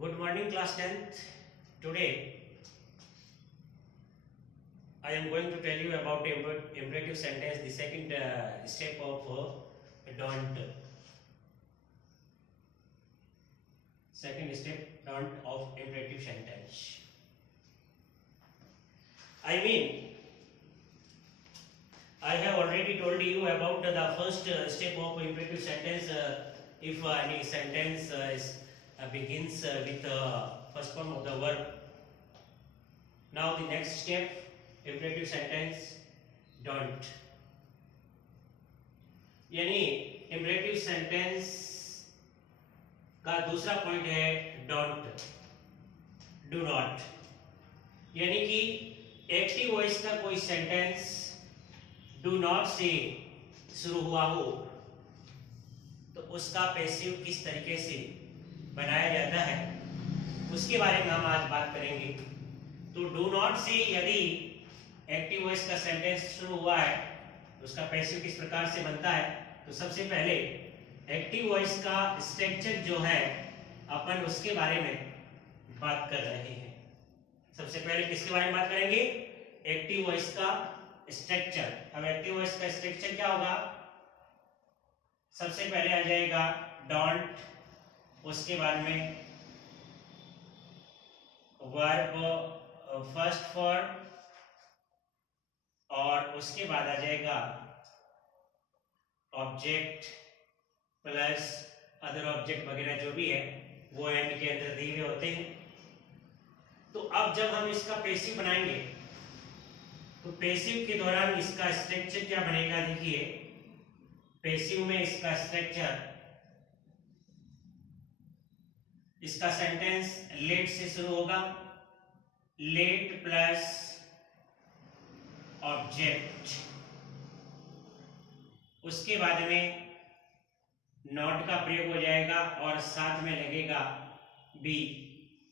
Good morning, class 10th. Today, I am going to tell you about imperative sentence, the second step of don't. Second step, don't of imperative sentence. I mean, I have already told you about the first step of imperative sentence. If any sentence begins with the first form of the verb. Now the next step, imperative sentence, don't. यानी imperative sentence का दूसरा point है don't, do not. यानी कि active voice का कोई sentence do not से शुरू हुआ हो तो उसका पैसिव किस तरीके से बनाया जाता है उसके बारे में हम आज बात करेंगे। तो डू नॉट से यदि एक्टिव वॉइस का सेंटेंस शुरू हुआ है तो उसका पैसिव किस प्रकार से बनता है। तो सबसे पहले एक्टिव वॉइस का स्ट्रक्चर जो है अपन उसके बारे में बात कर रहे हैं। सबसे पहले किसके बारे में बात करेंगे? एक्टिव वॉइस का स्ट्रक्चर। अब एक्टिव वॉइस का स्ट्रक्चर क्या होगा? सबसे पहले आ जाएगा डोंट, उसके बाद में वर्ब फर्स्ट फॉर्म और उसके बाद आ जाएगा ऑब्जेक्ट प्लस अदर ऑब्जेक्ट वगैरह जो भी है वो एंड के अंदर दिए हुए होते हैं। तो अब जब हम इसका पैसिव बनाएंगे तो पैसिव के दौरान इसका स्ट्रक्चर क्या बनेगा? देखिए पैसिव में इसका स्ट्रक्चर, इसका सेंटेंस लेट से शुरू होगा, लेट प्लस ऑब्जेक्ट, उसके बाद में नॉट का प्रयोग हो जाएगा और साथ में लगेगा be,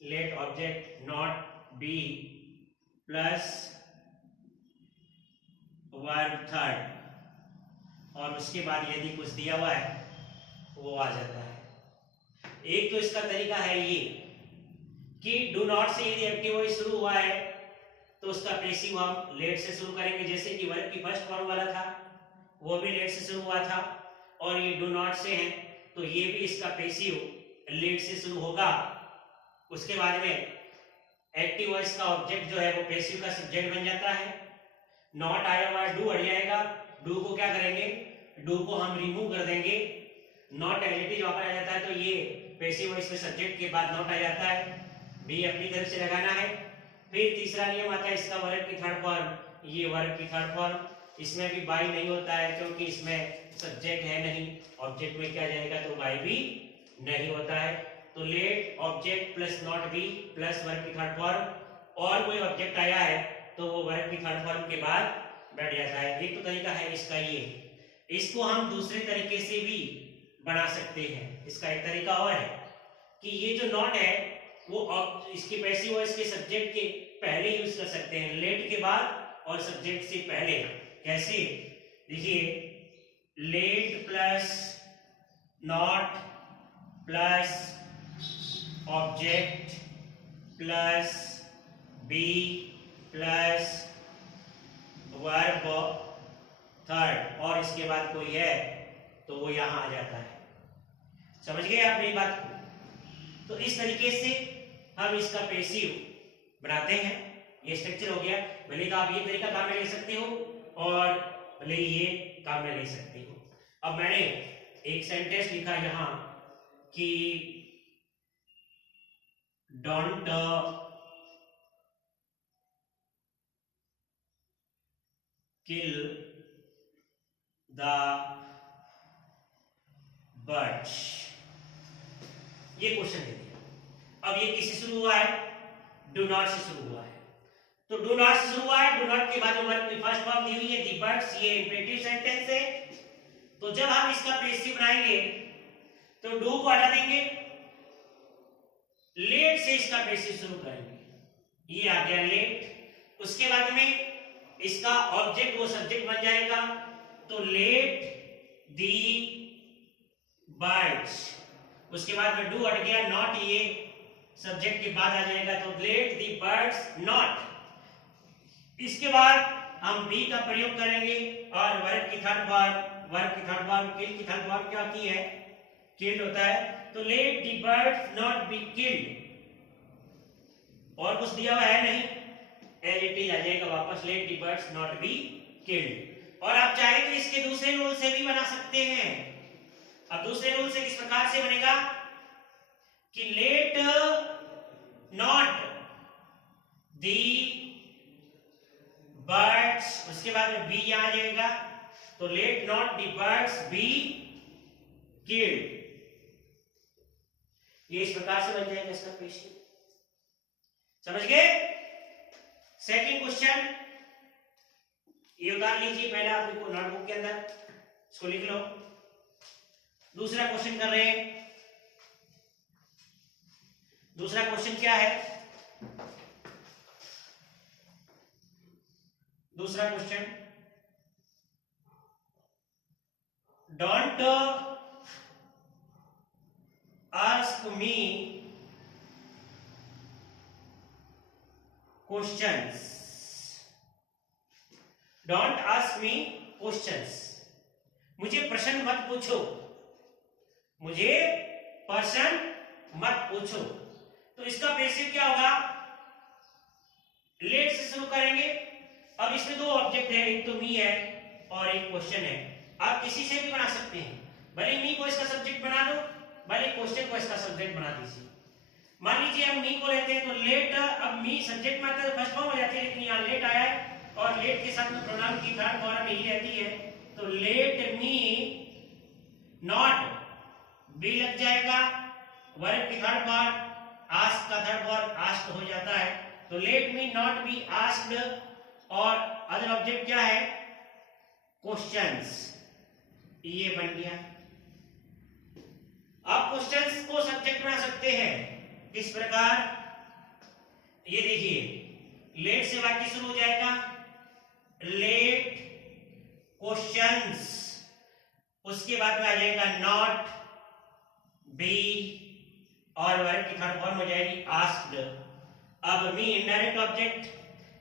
let object not be plus verb third, और उसके बाद यदि कुछ दिया हुआ है वो आ जाता है। एक तो इसका तरीका है ये कि डू नॉट से यदि एक्टिव वॉइस शुरू हुआ है तो उसका पैसिव हम लेट से शुरू करेंगे, जैसे कि वर्ब की फर्स्ट फॉर्म वाला था वो भी लेट से शुरू हुआ था, और ये डू नॉट से है तो ये भी इसका पैसिव लेट से शुरू होगा। उसके बाद में एक्टिव वॉइस का ऑब्जेक्ट जो है वो पैसिव का सब्जेक्ट बन जाता है। नॉट आया हुआ डू हट जाएगा, डू को क्या करेंगे? डू को हम रिमूव कर देंगे, नॉट एज इट इज वापस आ जाता है तो ये पैसिव वॉइस में सब्जेक्ट के बाद नॉट आ जाता है, बी अपनी तरफ से लगाना है। फिर तीसरा नियम आता है इसका वर्ब की थर्ड फॉर्म, ये वर्ब की थर्ड फॉर्म, इसमें भी बाई नहीं होता है क्योंकि इसमें सब्जेक्ट है नहीं, ऑब्जेक्ट में क्या जाएगा तो बाई भी नहीं होता है। तो let object plus not be plus verb की थर्ड फॉर्म, और कोई ऑब्जेक्ट आया है तो वो वर्ब की थर्ड फॉर्म के बाद बैठ जाता है। एक तो तरीका है इसका ये। इसको हम दूसरे तरीके से भी बना सकते हैं। इसका एक तरीका और है कि ये जो नॉट है वो इसके पैसिव वॉइस के सब्जेक्ट के पहले यूज कर सकते हैं, लेट के बाद और सब्जेक्ट से पहले। कैसे? देखिए let plus not plus object plus be plus verb third, और इसके बाद कोई है तो वो यहां आ जाता है। समझ गए आप मेरी बात को? तो इस तरीके से हम इसका पैसिव बनाते हैं। ये स्ट्रक्चर हो गया। भले तो आप ये तरीका काम में ले सकते हो और भले ये काम में ले सकते हो। अब मैंने एक सेंटेंस लिखा यहां कि डोंट किल द बर्ड्स, ये क्वेश्चन दे दिया। अब ये किससे शुरू हुआ है? डू नॉट से शुरू हुआ है। तो डू नॉट से शुरू हुआ है, डू नॉट के बाद वर्ब की फर्स्ट फॉर्म दी हुई है दी बर्ड्स, ये इंपेरेटिव सेंटेंस है। तो जब हम इसका पैसिव बनाएंगे तो डू को हटा देंगे, लेट से इसका पैसिव शुरू करेंगे, ये आ गया लेट। उसके बाद में इसका ऑब्जेक्ट वो सब्जेक्ट बन जाएगा, तो लेट दी बर्ड्स, उसके बाद में डू हट गया, नॉट ये सब्जेक्ट के बाद आ जाएगा, तो लेट द बर्ड्स नॉट। इसके बाद हम बी का प्रयोग करेंगे और वर्ब की थर्ड फॉर्म किल की थर्ड फॉर्म क्या होती है? किल्ड होता है। तो let the birds not be killed, और कुछ दिया हुआ है नहीं, एज इट इज आ जाएगा वापस, let the birds not be killed. और आप चाहे तो इसके दूसरे रूल से भी बना सकते हैं। अब दूसरे रूल से किस प्रकार से बनेगा कि लेट नॉट दी बर्ड्स, उसके बाद में बी यहां आ जाएगा, तो let not the birds be killed, ये इस प्रकार से बन जाएगा इसका क्वेश्चन। समझ गए? सेकंड क्वेश्चन ये उतार लीजिए पहले आप नोटबुक के अंदर, इसको लिख लो। दूसरा क्वेश्चन कर रहे हैं। दूसरा क्वेश्चन क्या है? दूसरा question, don't ask me questions, don't ask me questions, मुझे प्रश्न मत पूछो, मुझे प्रश्न मत पूछो। तो इसका पैसिव क्या होगा? लेट से शुरू करेंगे। अब इसमें दो ऑब्जेक्ट है, एक तो मी है और एक क्वेश्चन है। आप किसी से भी बना सकते हैं, भले मी को इसका सब्जेक्ट बना दो, भले क्वेश्चन को इसका सब्जेक्ट बना दीजिए। मान लीजिए हम मी को लेते हैं, तो लेट, अब मी सब्जेक्ट में आता है फर्स्ट फॉर्म हो जाती है, लेकिन यहाँ लेट आया है और लेट के साथ में प्रोनाउन की थर्ड फॉर्म ही रहती है, तो लेट मी नॉट बी लग जाएगा, वर्ब की थर्ड फॉर्म, आस्क का थर्ड फॉर्म आस्क्ड हो जाता है, तो let me not be asked, और अदर ऑब्जेक्ट क्या है? क्वेश्चंस, ये बन गया। आप क्वेश्चंस को सब्जेक्ट बना सकते हैं किस प्रकार? ये देखिए, लेट से वाक्य शुरू हो जाएगा, लेट क्वेश्चंस, उसके बाद में आ जाएगा नॉट बी, और वर्ब की थर्ड फॉर्म हो जाएगी आस्क्ड। अब मी इनडायरेक्ट ऑब्जेक्ट,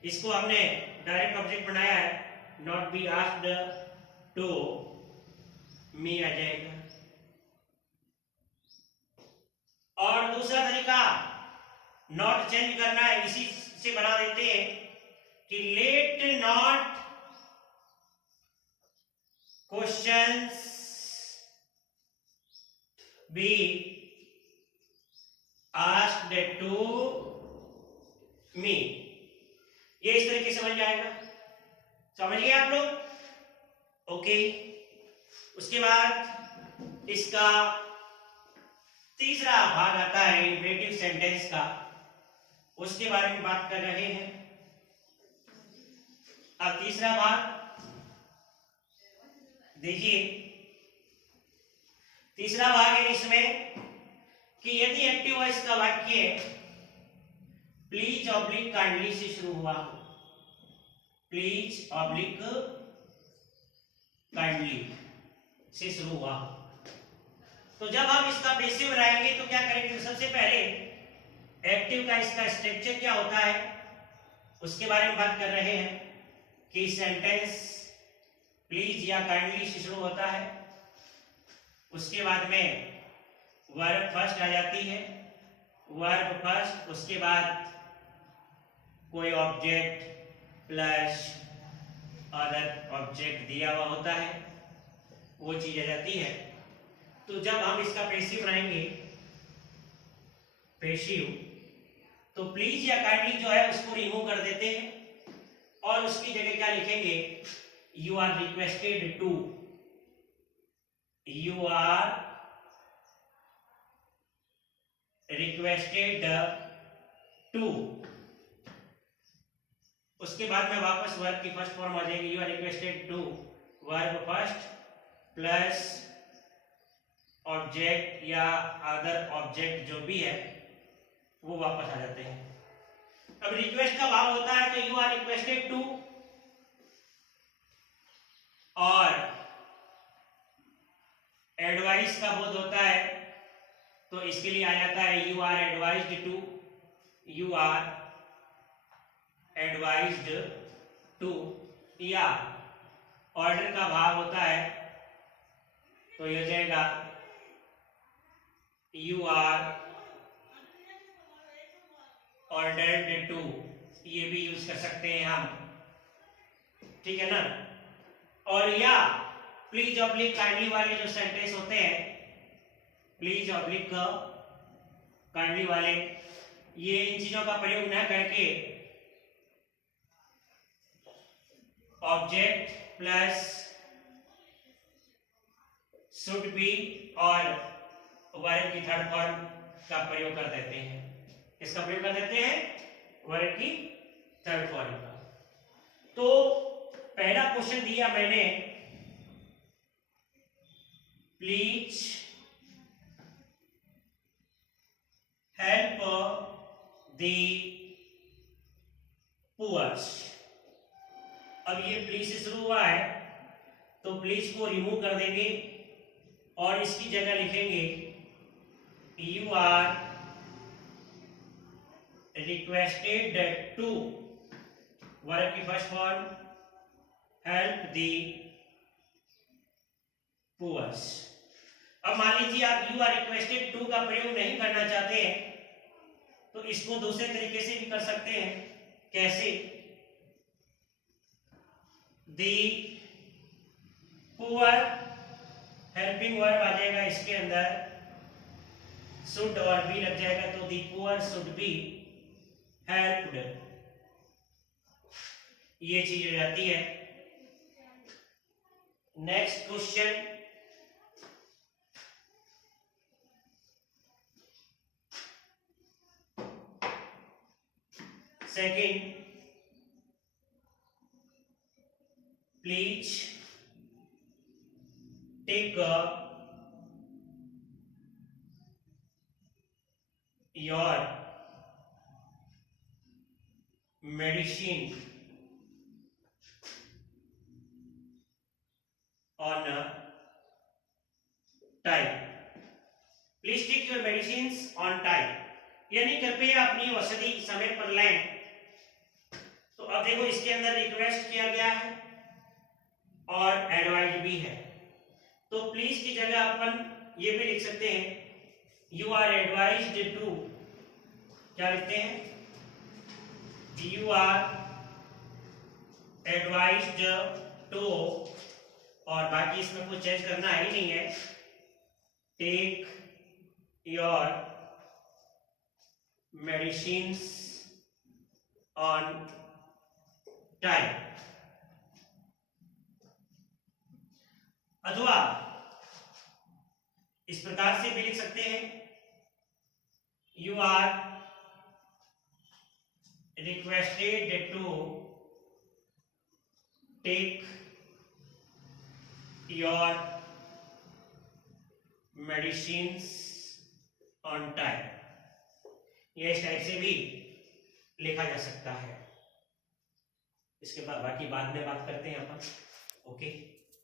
इसको हमने डायरेक्ट ऑब्जेक्ट बनाया है, not be asked to me आ जाएगा। और दूसरा तरीका नॉट चेंज करना है, इसी से बना देते हैं कि let not questions be asked to me, ये इस तरीके से बन जाएगा। समझ गए आप लोग? ओके। उसके बाद इसका तीसरा भाग आता है इंपेरेटिव सेंटेंस का, उसके बारे में बात कर रहे हैं। अब तीसरा भाग देखिए, तीसरा भाग है इसमें कि यदि एक्टिव वॉइस का वाक्य प्लीज ऑब्लिक काइंडली से शुरू हुआ, प्लीज ऑब्लिक काइंडली से शुरू हुआ, तो जब हम इसका पैसिव बनाएंगे तो क्या करेंगे? सबसे पहले एक्टिव का इसका स्ट्रक्चर क्या होता है उसके बारे में बात कर रहे हैं कि सेंटेंस प्लीज या काइंडली से शुरू होता है, उसके बाद में वर्ब फर्स्ट आ जाती है, वर्ब फर्स्ट, उसके बाद कोई ऑब्जेक्ट प्लस अदर ऑब्जेक्ट दिया हुआ होता है, वो चीज आ जाती है। तो जब हम इसका पैसिव बनाएंगे, पैसिव, तो प्लीज या काइंडली जो है उसको रिमूव कर देते हैं और उसकी जगह क्या लिखेंगे? You are requested to, you are requested to, उसके बाद में वापस वर्ब की फर्स्ट फॉर्म आ जाएगी, you are requested to, verb first plus object या अदर ऑब्जेक्ट जो भी है वो वापस आ जाते हैं। अब रिक्वेस्ट का भाव होता है तो यू आर रिक्वेस्टेड टू, और एडवाइस का बोध होता है तो इसके लिए आ जाता है यू आर एडवाइज्ड टू, या ऑर्डर का भाव होता है तो ये हो जाएगा यू आर ऑर्डर्ड टू, ये भी यूज कर सकते हैं हम, ठीक है ना। और या प्लीज ऑब्लिक काइंडली वाले जो सेंटेंस होते हैं, प्लीज ऑब्लिक काइंडली वाले, ये इन चीजों का प्रयोग न करके ऑब्जेक्ट प्लस शुड बी और वर्ब की थर्ड फॉर्म का प्रयोग कर देते हैं। किसका प्रयोग कर देते हैं? वर्ब की थर्ड फॉर्म का। तो पहला क्वेश्चन दिया मैंने, प्लीज हेल्प द पुअर्स। अब ये प्लीज से शुरू हुआ है तो प्लीज को रिमूव कर देंगे और इसकी जगह लिखेंगे you are requested to, verb की first form help the poors. अब मान लीजिए आप यू आर रिक्वेस्टेड टू का प्रयोग नहीं करना चाहते हैं तो इसको दूसरे तरीके से भी कर सकते हैं। कैसे? द पुअर, हेल्पिंग वर्ब आ जाएगा इसके अंदर, शुड और बी लग जाएगा तो the poor should be helped, ये चीज हो जाती है। Next question, second, please take your medicine on time. Please take your medicine on time, यानी कृपया अपनी औषधि समय पर लें। तो अब देखो इसके अंदर रिक्वेस्ट किया गया है और एडवाइज भी है, तो प्लीज की जगह अपन ये भी लिख सकते हैं यू आर एडवाइज्ड टू, क्या लिखते हैं? यू आर एडवाइज्ड टू, और बाकी इसमें कुछ चेंज करना ही नहीं है, take your medicines on time. अथवा इस प्रकार से भी लिख सकते हैं you are requested to take your medicines on time, यह इस टाइप से भी लिखा जा सकता है। इसके बाद बाकी बाद में बात करते हैं अपन। ओके।